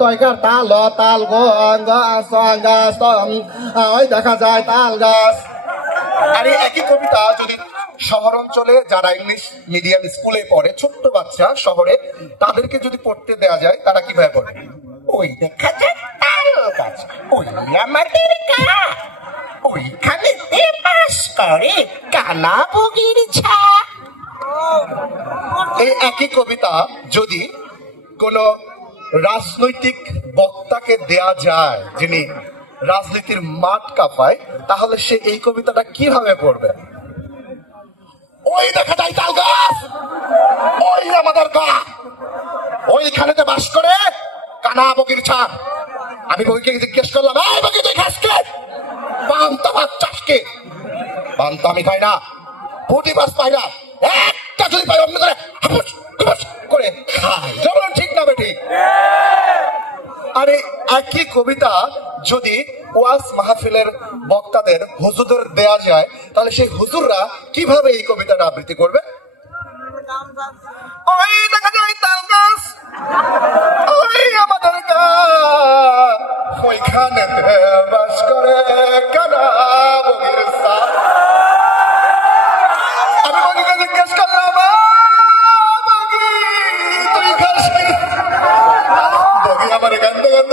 তয়কার তাল তাল ওই দেখা যায় তাল গাছ। আর এই একই কবিতা যদি শহর অঞ্চলে যারা ইংলিশ মিডিয়াম স্কুলে পড়ে, ছোট্ট বাচ্চা শহরে, তাদেরকে যদি পড়তে দেওয়া যায়, তারা কিভাবে পড়বে? ওই দেখা যায় তাল গাছ, ওই আমাদের গা, ওইখানে বাস করে কানা বগির ছা। এই একই কবিতা যদি কোন রাজনৈতিক বক্তাকে দেয়া যায়, যিনি রাজনীতির মাঠ কাঁপায়, তাহলে সে এই কবিতাটা কিভাবে পড়বে? ওই দেখা যায় তাল গাছ, ওই আমাদের গা, ওইখানে বাস করে কানা বগির ছা। আমি বগিকে জিজ্ঞেস করলাম, এই বগি তুই খাস কে? পান্তা ভাত চাস কে? পান্তা আমি খাই না, পুঁটি মাছ পাই না, একটা যদি পাই অন্য করে হাপুস খুপুস করে খাই। যেমন ঠিক না বেটি? আরে একই কবিতা যদি ওয়াজ মাহফিলের বক্তাদের হুজুরদের দেয়া যায়, তাহলে সেই হুজুররা কিভাবে এই কবিতাটা আবৃত্তি করবে? ওই দেখা যায় তাল গাছ, ওই আমাদের গা, ওইখানে বাস করে কানা বগির ছা। আমি বগিকে জিজ্ঞেস করলাম, বগি তুই খাস কি? বগি আমার গন্ধ গন্ধ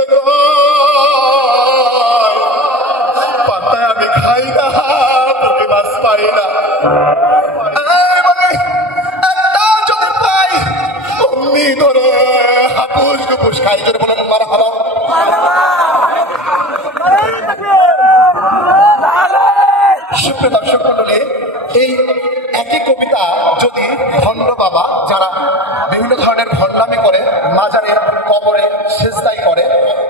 পাতায় আমি খাই না, বগি মাছ পাই না। একটা যদি পাই অমনি ধরে হাপুস গুপুস খাই। ধরে বলেন মার হাবা। সুপ্রিয় দর্শক মন্ডলী, এই একই কবিতা যদি ভণ্ড বাবা, যারা বিভিন্ন ধরনের ভণ্ডামি করে, মাজারে কবরে সেজদাই করে,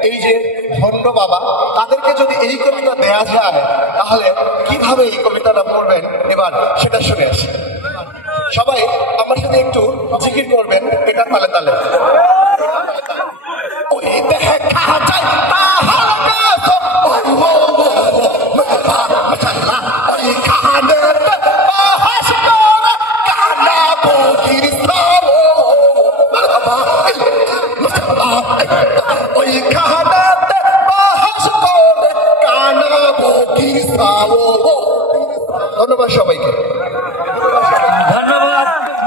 এই যে ভণ্ড বাবা, তাদেরকে যদি এই কবিতা দেয়া যায়, তাহলে কিভাবে এই কবিতাটা পড়বেন এবার সেটা শুনে আসি। সবাই আমার সাথে একটু জিকির করবেন, এটা তালে তালে। ওই দেখা যায় ধন্যবাদ সবাইকে।